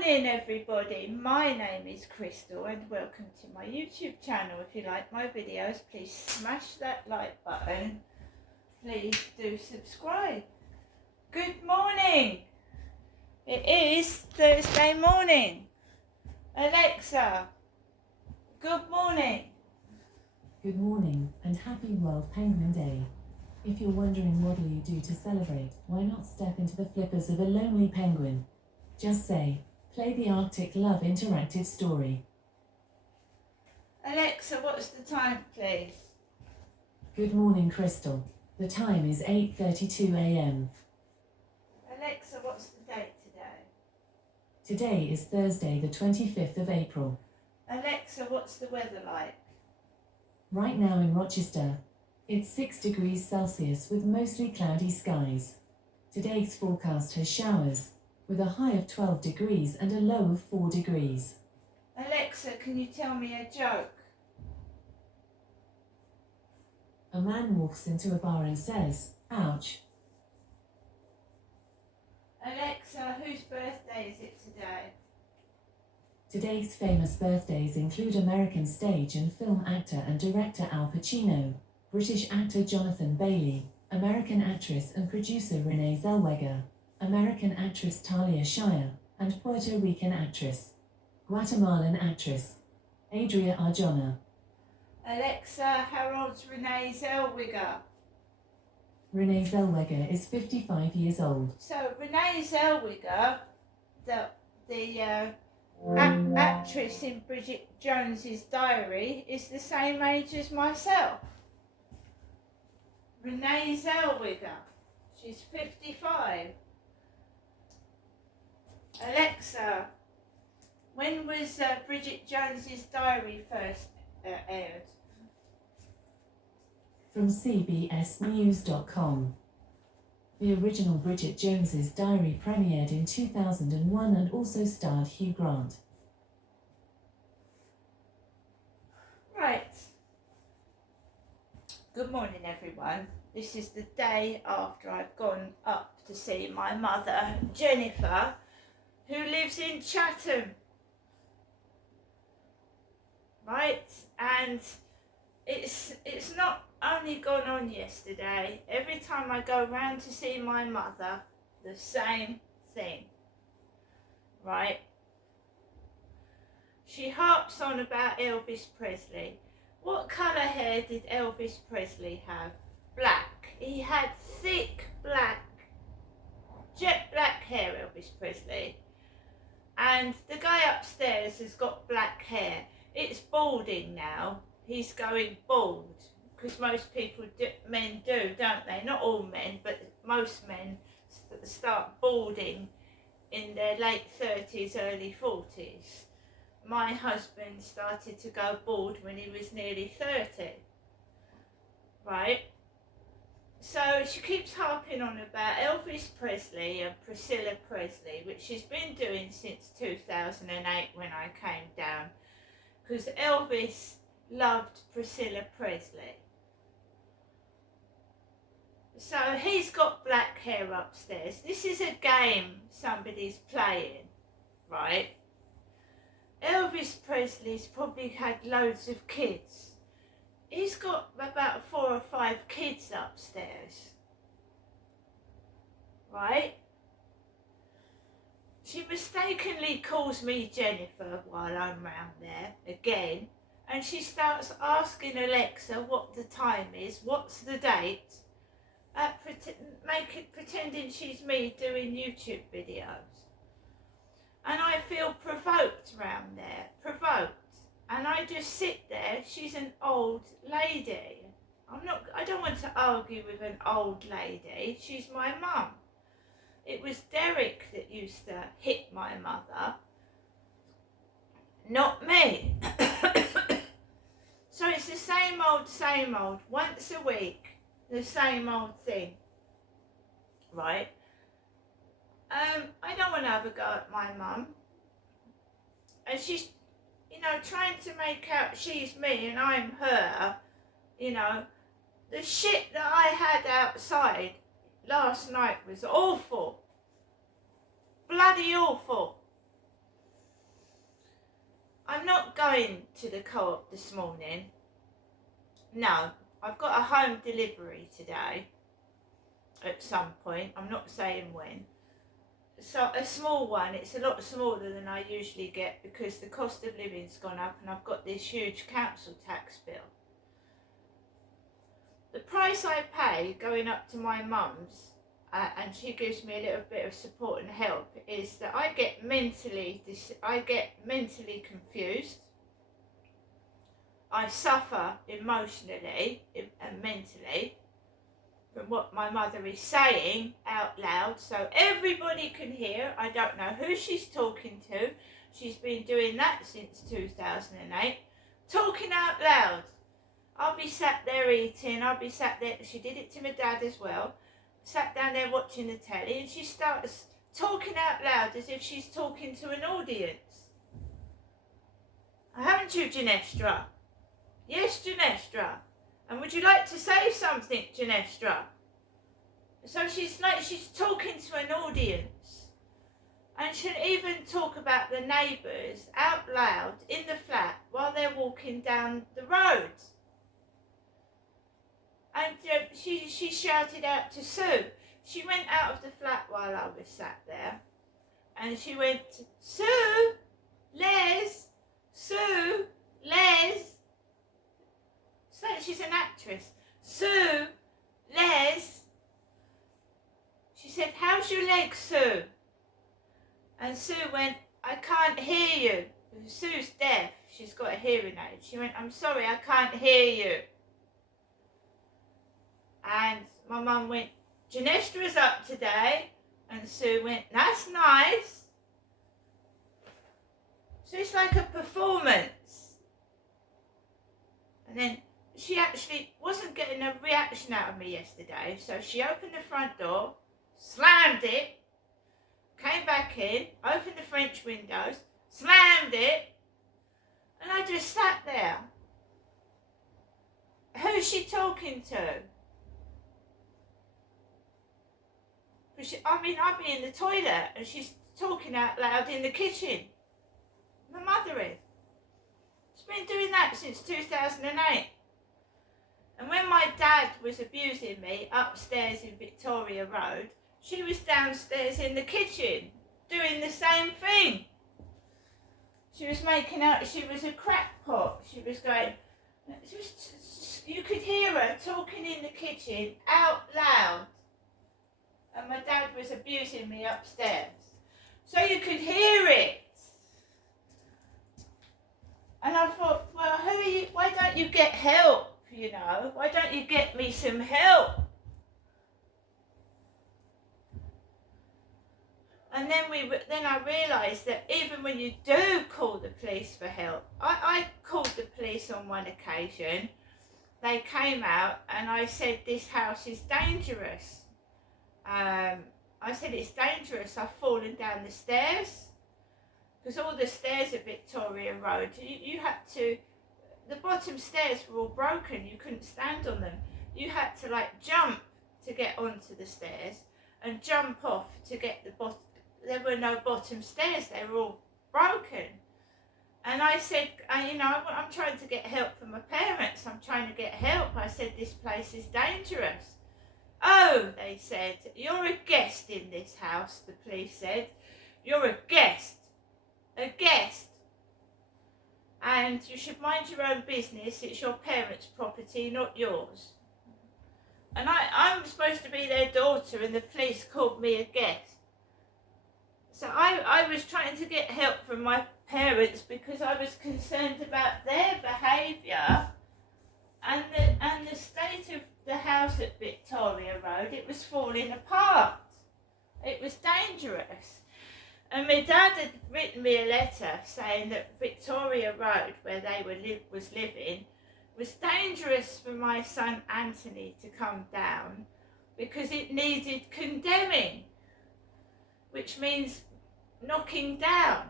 morning everybody, my name is Crystal and welcome to my YouTube channel. If you like my videos, please smash that like button. Please do subscribe. Good morning. It is Thursday morning. Alexa, good morning. Good morning and happy World Penguin Day. If you're wondering what will you do to celebrate, why not step into the flippers of a lonely penguin? Just say, play the Arctic Love interactive story. Alexa, what's the time please? Good morning, Crystal. The time is 8:32 a.m. Alexa, what's the date today? Today is Thursday the 25th of April. Alexa, what's the weather like? Right now in Rochester, it's 6 degrees Celsius with mostly cloudy skies. Today's forecast has showers, with a high of 12 degrees and a low of 4 degrees. Alexa, can you tell me a joke? A man walks into a bar and says, ouch. Alexa, whose birthday is it today? Today's famous birthdays include American stage and film actor and director Al Pacino, British actor Jonathan Bailey, American actress and producer Renee Zellweger, American actress Talia Shire, and Puerto Rican actress, Guatemalan actress, Adria Arjona. Alexa, how old's Renee Zellweger? Renee Zellweger is 55 years old. So Renee Zellweger, the actress in Bridget Jones's Diary, is the same age as myself. Renee Zellweger, she's 55. Alexa, when was Bridget Jones's Diary first aired? From CBSNews.com. The original Bridget Jones's Diary premiered in 2001 and also starred Hugh Grant. Right. Good morning everyone. This is the day after I've gone up to see my mother, Jennifer, who lives in Chatham. Right? And it's not only gone on yesterday. Every time I go round to see my mother, the same thing. Right? She harps on about Elvis Presley. What colour hair did Elvis Presley have? Black. He had thick black, jet black hair, Elvis Presley. And the guy upstairs has got black hair. It's balding now. He's going bald. Because most people, men do, don't they? Not all men, but most men start balding in their late 30s, early 40s. My husband started to go bald when he was nearly 30. Right? So she keeps harping on about Elvis Presley and Priscilla Presley, which she's been doing since 2008 when I came down. Because Elvis loved Priscilla Presley. So he's got black hair upstairs. This is a game somebody's playing, right? Elvis Presley's probably had loads of kids. He's got about 4 or 5 kids upstairs, right? She mistakenly calls me Jennifer while I'm round there again, and she starts asking Alexa what the time is, what's the date, pretending she's me doing YouTube videos. And I feel provoked round there, provoked. And I just sit there. She's an old lady. I don't want to argue with an old lady. She's my mum. It was Derek that used to hit my mother, not me. So it's the same old, once a week, the same old thing, right? I don't want to have a go at my mum. And she's, trying to make out she's me and I'm her. The shit that I had outside last night was awful. Bloody awful. I'm not going to the Co-op this morning. No, I've got a home delivery today at some point. I'm not saying when. So a small one, it's a lot smaller than I usually get because the cost of living's gone up and I've got this huge council tax bill. The price I pay going up to my mum's, and she gives me a little bit of support and help, is that I get mentally confused. I suffer emotionally and mentally from what my mother is saying out loud, so everybody can hear. I don't know who she's talking to. She's been doing that since 2008, talking out loud. I'll be sat there eating, I'll be sat there, she did it to my dad as well, sat down there watching the telly, and she starts talking out loud as if she's talking to an audience. Haven't you, Ginestra? Yes, Ginestra. And would you like to say something, Ginestra? So she's talking to an audience. And she'll even talk about the neighbours out loud in the flat while they're walking down the road. And she shouted out to Sue. She went out of the flat while I was sat there. And she went, Sue, Les, Sue, Les. So she's an actress. Sue, Les. She said, how's your leg, Sue? And Sue went, I can't hear you. Sue's deaf. She's got a hearing aid. She went, I'm sorry, I can't hear you. And my mum went, Ginestra's up today. And Sue went, that's nice. So it's like a performance. And then she actually wasn't getting a reaction out of me yesterday. So she opened the front door, slammed it, came back in, opened the French windows, slammed it, and I just sat there. Who's she talking to? I'll be in the toilet and she's talking out loud in the kitchen. My mother is. She's been doing that since 2008. And when my dad was abusing me upstairs in Victoria Road, she was downstairs in the kitchen doing the same thing. She was making out she was a crackpot. She was going, you could hear her talking in the kitchen out loud. And my dad was abusing me upstairs. So you could hear it. And I thought, well, who are you? Why don't you get help, you know? Why don't you get me some help? And then I realised that even when you do call the police for help, I called the police on one occasion. They came out and I said, this house is dangerous. I said, it's dangerous. I've fallen down the stairs. Because all the stairs at Victoria Road, you had to, the bottom stairs were all broken. You couldn't stand on them. You had to jump to get onto the stairs and jump off to get the bottom. There were no bottom stairs. They were all broken. And I said, I'm trying to get help from my parents. I'm trying to get help. I said, this place is dangerous. Oh, they said, you're a guest in this house, the police said. You're a guest. A guest. And you should mind your own business. It's your parents' property, not yours. And I'm supposed to be their daughter and the police called me a guest. So I was trying to get help from my parents because I was concerned about their behaviour and the state of the house at Victoria Road. It was falling apart. It was dangerous. And my dad had written me a letter saying that Victoria Road, where they was living, was dangerous for my son Anthony to come down because it needed condemning, which means knocking down.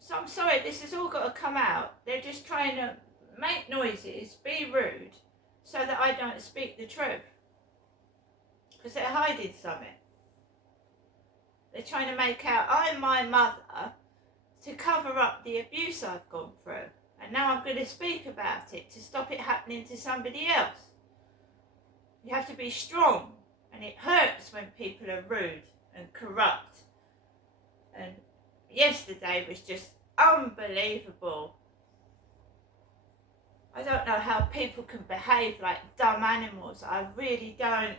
So I'm sorry, this has all got to come out. They're just trying to make noises, be rude, so that I don't speak the truth. Because they're hiding something. They're trying to make out I'm my mother to cover up the abuse I've gone through. And now I'm going to speak about it to stop it happening to somebody else. You have to be strong, and it hurts when people are rude and corrupt. And yesterday was just unbelievable. I don't know how people can behave like dumb animals. I really don't.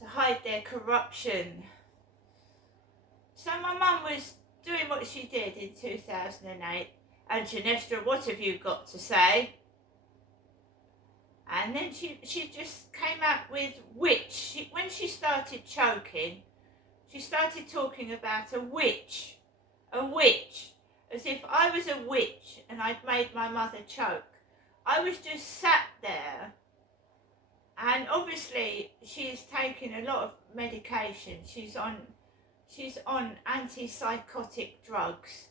To hide their corruption. So my mum was doing what she did in 2008. And Janestra, what have you got to say? And then she just came out with witch. When she started choking, she started talking about a witch. A witch. As if I was a witch and I'd made my mother choke. I was just sat there, and obviously she's taking a lot of medication. She's on antipsychotic drugs.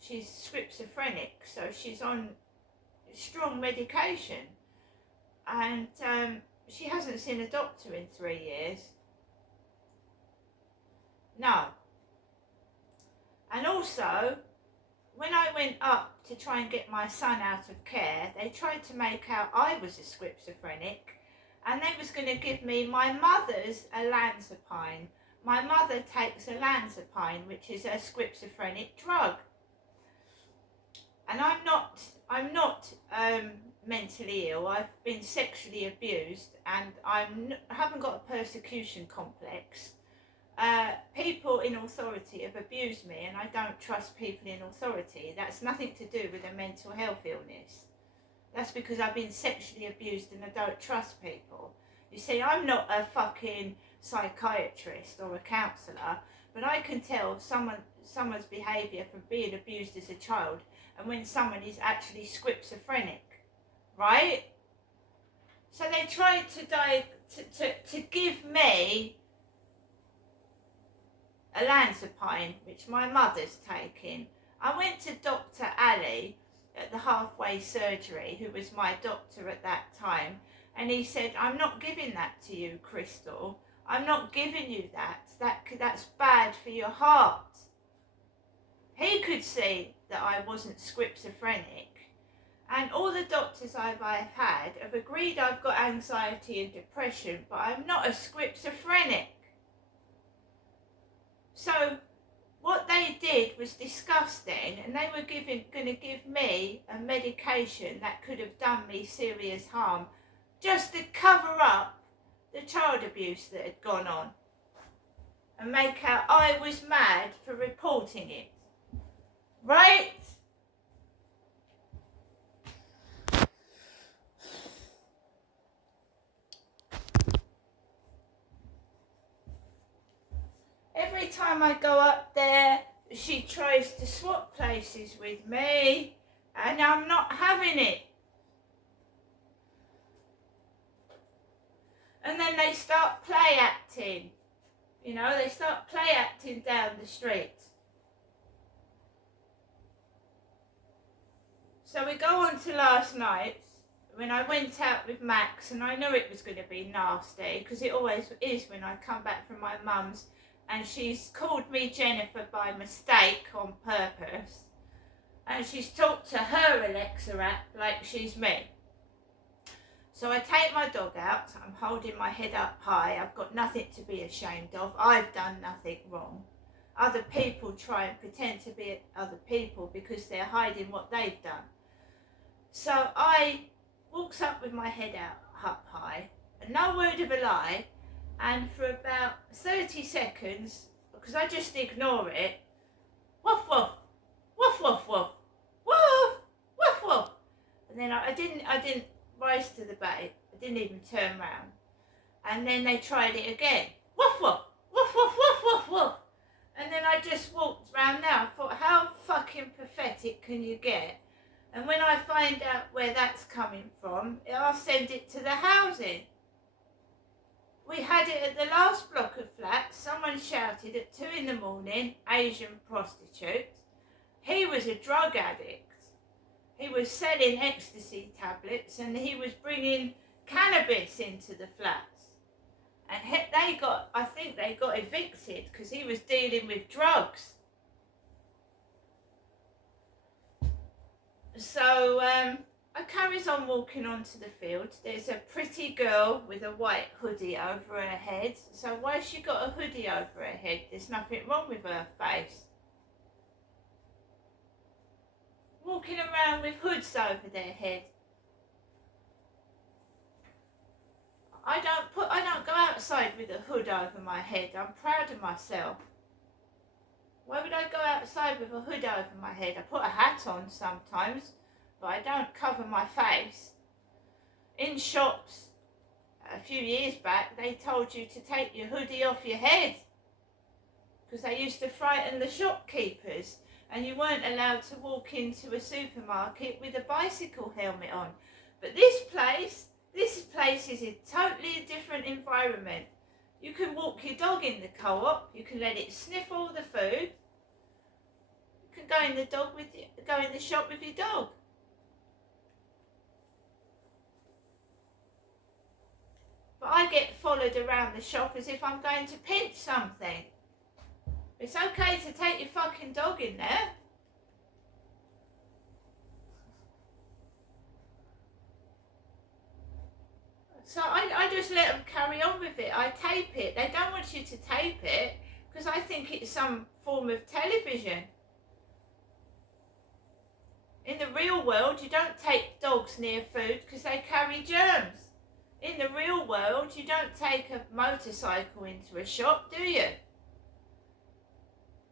She's schizophrenic, so she's on strong medication. And she hasn't seen a doctor in 3 years. No. And also, when I went up to try and get my son out of care, they tried to make out I was a schizophrenic, and they was going to give me my mother's olanzapine. My mother takes olanzapine, which is a schizophrenic drug. And I'm not mentally ill. I've been sexually abused, and I haven't got a persecution complex. People in authority have abused me, and I don't trust people in authority. That's nothing to do with a mental health illness. That's because I've been sexually abused and I don't trust people. You see, I'm not a fucking psychiatrist or a counsellor, but I can tell someone's behaviour from being abused as a child and when someone is actually schizophrenic, right? So they tried to give me olanzapine, which my mother's taking. I went to Dr. Ali at the halfway surgery, who was my doctor at that time, and he said, I'm not giving that to you, Crystal. I'm not giving you that. That's bad for your heart. He could see that I wasn't schizophrenic, and all the doctors I've had have agreed I've got anxiety and depression, but I'm not a schizophrenic. So what they did was disgusting, and they were going to give me a medication that could have done me serious harm just to cover up the child abuse that had gone on and make out I was mad for reporting it. Right? Every time I go up there, she tries to swap places with me, and I'm not having it. And then they start play acting. You know, they start play acting down the street. So we go on to last night, when I went out with Max, and I knew it was going to be nasty, because it always is when I come back from my mum's, and she's called me Jennifer by mistake on purpose, and she's talked to her Alexa app like she's me. So I take my dog out, I'm holding my head up high, I've got nothing to be ashamed of, I've done nothing wrong. Other people try and pretend to be other people because they're hiding what they've done. So I walks up with my head up high, and no word of a lie, and for about 30 seconds, because I just ignore it, woof woof, woof woof woof, woof woof woof, and then I didn't rise to the bait. I didn't even turn round, and then they tried it again, woof woof, woof woof woof woof woof, and then I just walked round. Now I thought, how fucking pathetic can you get? And when I find out where that's coming from, I'll send it to the housing. We had it at the last block of flats. Someone shouted at 2 a.m, Asian prostitute. He was a drug addict. He was selling ecstasy tablets, and he was bringing cannabis into the flats. And I think they got evicted because he was dealing with drugs. So I carries on walking onto the field. There's a pretty girl with a white hoodie over her head. So why she got a hoodie over her head? There's nothing wrong with her face. Walking around with hoods over their head. I don't go outside with a hood over my head. I'm proud of myself. Why would I go outside with a hood over my head? I put a hat on sometimes, but I don't cover my face. In shops, a few years back, they told you to take your hoodie off your head because they used to frighten the shopkeepers, and you weren't allowed to walk into a supermarket with a bicycle helmet on. But this place is a totally different environment. You can walk your dog in the co-op. You can let it sniff all the food. You can go in the shop with your dog. But I get followed around the shop as if I'm going to pinch something. It's okay to take your fucking dog in there. So I just let them carry on with it. I tape it. They don't want you to tape it because I think it's some form of television. In the real world, you don't take dogs near food because they carry germs. In the real world, you don't take a motorcycle into a shop, do you?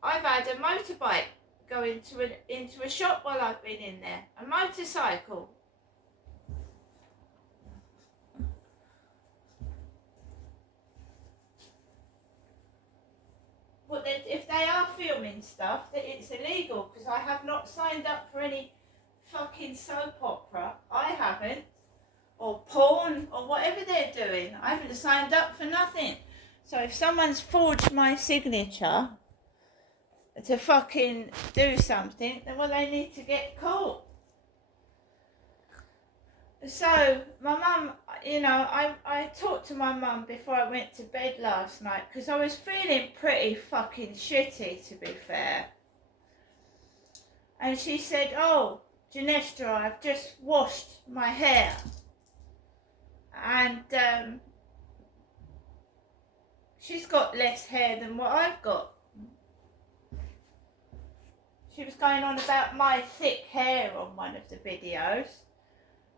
I've had a motorbike go into a shop while I've been in there. A motorcycle. But if they are filming stuff, that it's illegal because I have not signed up for any fucking soap opera. I haven't. Or porn or whatever they're doing. I haven't signed up for nothing. So if someone's forged my signature to fucking do something, then well, they need to get caught. So my mum, I talked to my mum before I went to bed last night because I was feeling pretty fucking shitty, to be fair. And she said, "Oh, Janestra, I've just washed my hair." And she's got less hair than what I've got. She was going on about my thick hair on one of the videos.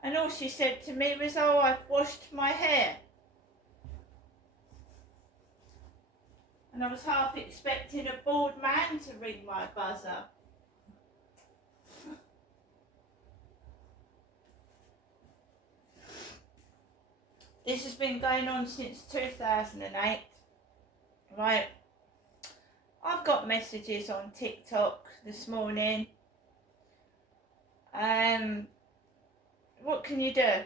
And all she said to me was, "Oh, I've washed my hair." And I was half expecting a bald man to ring my buzzer. This has been going on since 2008. Right. I've got messages on TikTok this morning. What can you do?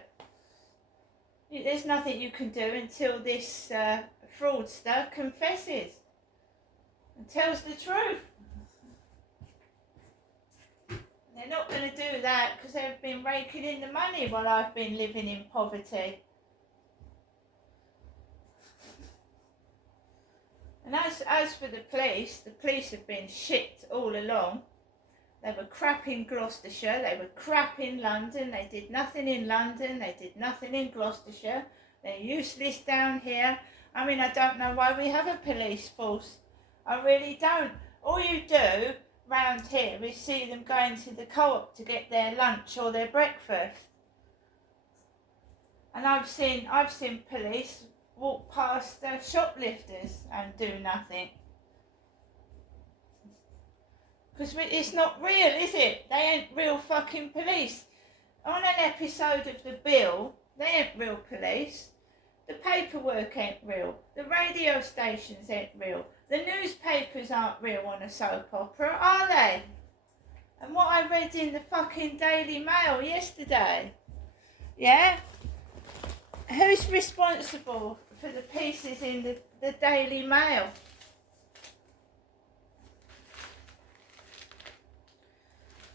There's nothing you can do until this fraudster confesses and tells the truth. They're not going to do that because they've been raking in the money while I've been living in poverty. And as for the police have been shit all along. They were crap in Gloucestershire, they were crap in London, they did nothing in London, they did nothing in Gloucestershire, they're useless down here. I mean, I don't know why we have a police force. I really don't. All you do round here is see them going to the co-op to get their lunch or their breakfast. And I've seen police walk past shoplifters and do nothing. Because it's not real, is it? They ain't real fucking police. On an episode of The Bill, they ain't real police. The paperwork ain't real. The radio stations ain't real. The newspapers aren't real on a soap opera, are they? And what I read in the fucking Daily Mail yesterday, yeah? Who's responsible for the pieces in the Daily Mail?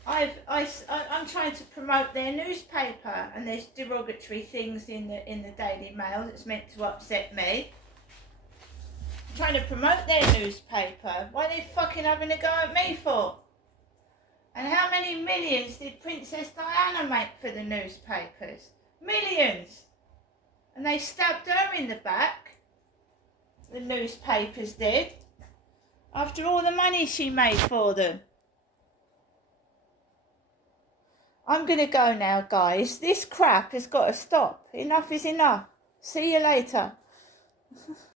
I'm trying to promote their newspaper, and there's derogatory things in the Daily Mail that's meant to upset me. trying to promote their newspaper. Why are they fucking having a go at me for? And how many millions did Princess Diana make for the newspapers? Millions. And they stabbed her in the back. The newspapers did. After all the money she made for them. I'm going to go now, guys. This crap has got to stop. Enough is enough. See you later.